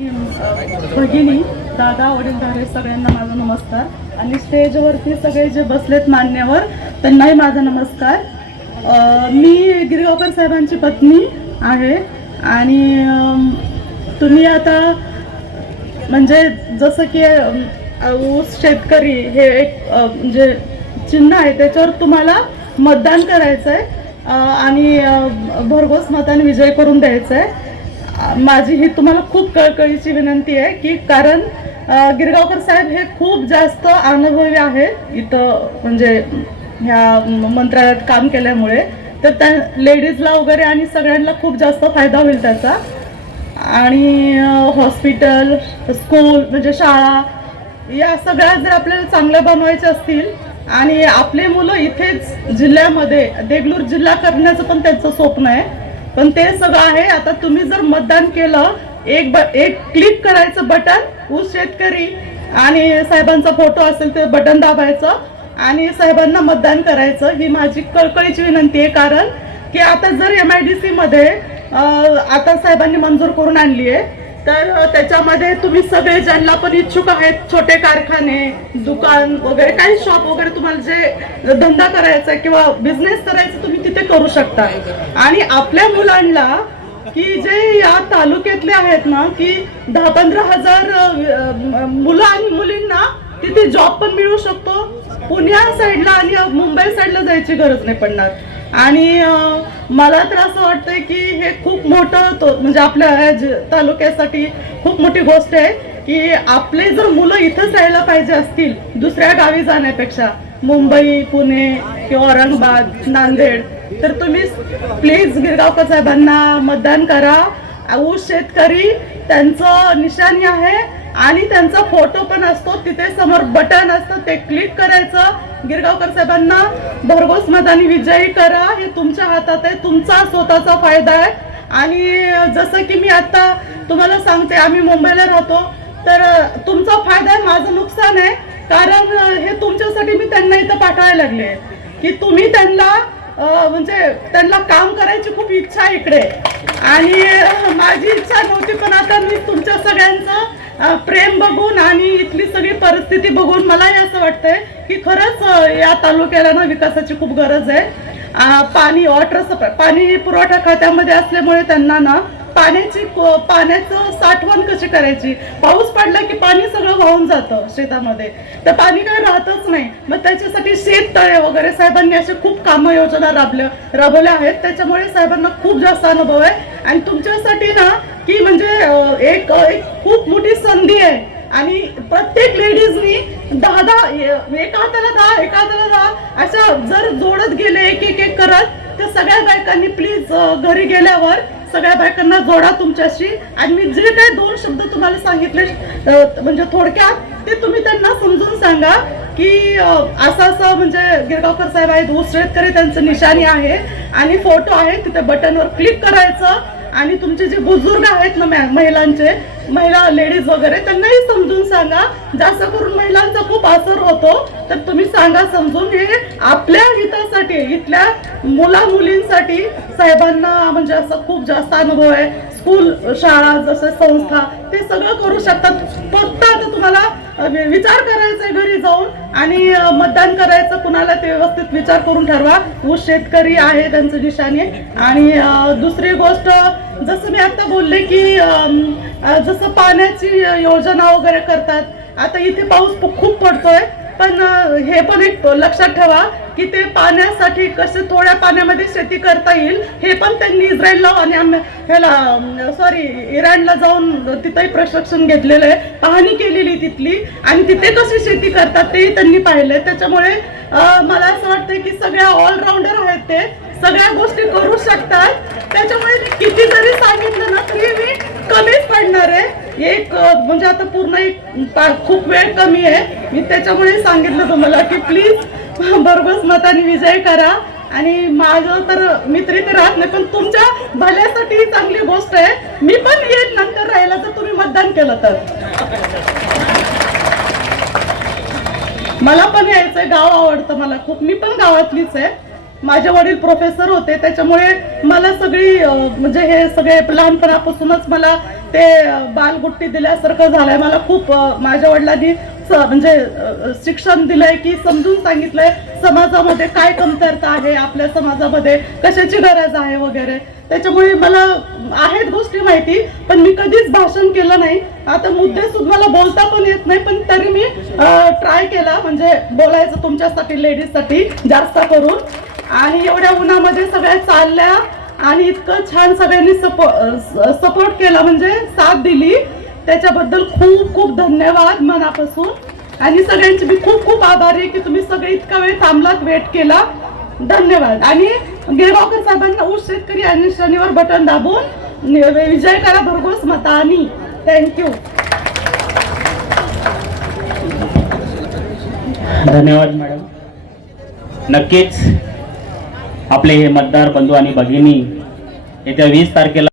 भगिनी, दादा, वडीलधारे सगळ्यांना माझा नमस्कार आणि स्टेजवरती सगळे जे बसलेत मान्यवर त्यांनाही माझा नमस्कार. मी गिरगावकर साहेबांची पत्नी आहे आणि तुम्ही आता म्हणजे जसं की ऊस शेतकरी हे एक म्हणजे चिन्ह आहे, त्याच्यावर तुम्हाला मतदान करायचं आहे आणि भरघोस मताने विजय करून द्यायचा आहे. माझी ही तुम्हाला खूप कळकळीची विनंती आहे की कारण गिरगावकर साहेब हे खूप जास्त अनुभवी आहेत इथं म्हणजे ह्या मंत्रालयात काम केल्यामुळे, तर त्या लेडीजला वगैरे आणि सगळ्यांना खूप जास्त फायदा होईल त्याचा. आणि हॉस्पिटल, स्कूल म्हणजे शाळा या सगळ्या जर आपल्याला चांगल्या बनवायच्या असतील आणि आपले मुलं इथेच जिल्ह्यामध्ये देगलूर जिल्हा करण्याचं पण त्यांचं स्वप्न आहे, पण ते सगळं आहे. आता तुम्ही जर मतदान केलं, एक क्लिक करायचं बटन, ऊस शेतकरी आणि साहेबांचा फोटो असेल ते बटन दाबायचं आणि साहेबांना मतदान करायचं. ही माझी कळकळीची विनंती आहे कारण की आता जर MIDC मध्ये आता साहेबांनी मंजूर करून आणली आहे, तर त्याच्यामध्ये तुम्ही सगळे ज्यांना पण इच्छुक आहेत, छोटे कारखाने, दुकान वगैरे काही शॉप वगैरे तुम्हाला जे धंदा करायचा किंवा बिझनेस करायचा तुम्ही तिथे करू शकता. आणि आपल्या मुलांना की जे या तालुक्यातले आहेत ना की 10-15 हजार मुलं आणि मुलींना तिथे जॉब पण मिळू शकतो. पुण्या साईडला आणि मुंबई साईडला जायची गरज नाही पडणार. आणि मला तर असं वाटतंय की हे खूप मोठं म्हणजे आपल्या तालुक्यासाठी खूप मोठी गोष्ट आहे की आपले जर मुलं इथंच राहायला पाहिजे असतील दुसऱ्या गावी जाण्यापेक्षा, मुंबई, पुणे किंवा औरंगाबाद, नांदेड, तर तुम्ही प्लीज गिरगावकर साहेबांना मतदान करा. ऊस शेतकरी त्यांचं निशाणी आहे आणि त्यांचा फोटो पण असतो, तिथे समोर बटन असतं, ते क्लिक करायचं. गिरगावकर साहेबांना भरघोस मताने विजयी करा. हे तुमच्या हातात आहे, तुमचा स्वतःचा फायदा आहे. आणि जसं की मी आता तुम्हाला सांगते, आम्ही मुंबईला राहतो, तर तुमचा फायदा आहे, माझं नुकसान आहे. कारण हे तुमच्यासाठी मी त्यांना इथं पाठवायला लागले की तुम्ही त्यांना म्हणजे त्यांना काम करायची खूप इच्छा आहे इकडे आणि माझी इच्छा नव्हती, पण आता मी तुमच्या सगळ्यांचं प्रेम बघून आणि इथली सगळी परिस्थिती बघून मलाही असं वाटतंय की खरंच या तालुक्याला ना विकासाची खूप गरज आहे. पाणी पुरवठा खात्यामध्ये असल्यामुळे त्यांना ना पाण्याचं साठवण कशी करायची, पाऊस पडला की पाणी सगळं वाहून जातं शेतामध्ये, तर पाणी काय राहतच नाही. मग त्याच्यासाठी शेततळे वगैरे साहेबांनी असे खूप कामं योजना राबवल्या आहेत. त्याच्यामुळे साहेबांना खूप जास्त अनुभव आहे आणि तुमच्यासाठी ना की म्हणजे एक खूप मोठी संधी आहे. आणि प्रत्येक लेडीजनी 10 एका हाताला 10 अशा जर जोडत गेले एक करत, तर सगळ्या बायकांनी प्लीज घरी गेल्यावर सगळ्या बायकांना जोडा तुमच्याशी. आणि मी जे काही 2 शब्द तुम्हाला सांगितले म्हणजे थोडक्यात ते तुम्ही त्यांना समजून सांगा की असं म्हणजे गिरगावकर साहेब आहेत, ऊस शेतकरी त्यांचं निशाणी आहे आणि फोटो आहे, तिथे बटनवर क्लिक करायचं. आणि तुमचे जे बुजुर्ग आहेत ना महिला लेडीज वगैरे, त्यांनाही समजून सांगा. जास्त करून महिलांचा खूप असर होतो, तर तुम्ही सांगा समजून. हे आपल्या हितासाठी, इथल्या मुला मुलींसाठी साहेबांना म्हणजे असं खूप जास्त अनुभव आहे. स्कूल, शाळा, जसं संस्था, ते सगळं करू शकतात. फक्त आता तुम्हाला विचार करायचा आहे घरी जाऊन आणि मतदान करायचं कुणाला ते व्यवस्थित विचार करून ठरवा. ऊस शेतकरी आहे त्यांचं निशाणी. आणि दुसरी गोष्ट, जसं मी आता बोलले की जसं पाण्याची योजना वगैरे करतात, आता इथे पाऊस खूप पडतोय, पण हे पण एक लक्षात ठेवा की ते पाण्यासाठी कसं थोड्या पाण्यामध्ये शेती करता येईल, हे पण त्यांनी इस्रायलला आणि इराणला जाऊन तिथेही प्रशिक्षण घेतलेलं आहे, पाहणी केलेली तिथली, आणि तिथे कशी शेती करतात तेही त्यांनी पाहिलंय. त्याच्यामुळे मला असं वाटतं की सगळ्या ऑलराऊंडर आहेत, ते सगळ्या गोष्टी करू शकतात. त्याच्यामुळे किती जरी सांगितलं ना तरी मी कमीच पडणार आहे. एक म्हणजे आता पूर्ण खूप वेळ कमी आहे, मी त्याच्यामुळे सांगितलं तुम्हाला की प्लीज भरघोस मताने विजय करा. आणि माझं तर मित्री तर राहत नाही, पण तुमच्या भल्यासाठी चांगली गोष्ट आहे. मी पण येईल नंतर राहिला तर तुम्ही मतदान केलं तर. मला पण यायचंय, गाव आवडतं मला खूप, मी पण गावातलीच आहे. माझे वडील प्रोफेसर होते, त्याच्यामुळे मला सगळी म्हणजे हे सगळे लहानपणापासूनच मला ते बालगुट्टी दिल्यासारखं झालंय. मला खूप माझ्या वडिलांनी म्हणजे शिक्षण दिलंय की समजून सांगितलंय समाजामध्ये काय कमतरता आहे, आपल्या समाजामध्ये कशाची गरज आहे वगैरे. त्याच्यामुळे मला आहेत गोष्टी माहिती, पण मी कधीच भाषण केलं नाही. आता मुद्दे सुद्धा मला बोलता पण येत नाही, पण तरी मी ट्राय केला म्हणजे बोलायचं तुमच्यासाठी, लेडीजसाठी जास्त करून. आणि एवढ्या उन्हामध्ये सगळ्या चालल्या आणि इतकं छान सगळ्यांनी सपोर्ट केला, म्हणजे साथ दिली, त्याच्याबद्दल खूप खूप धन्यवाद मनापासून. आणि सगळ्यांचे मी खूप खूप आभारी आहे की तुम्ही सगळे इतका वेळ थांबलात, वेट केला. धन्यवाद. आणि गिरगावकर साहेबांना ऊस शेतकरी आणि शनिवार बटन दाबून विजय करा भरघोस मतानी. थँक्यू. धन्यवाद मॅडम. नक्कीच आपले हे मतदार बंधू आणि भगिनी येत्या 20 तारखेला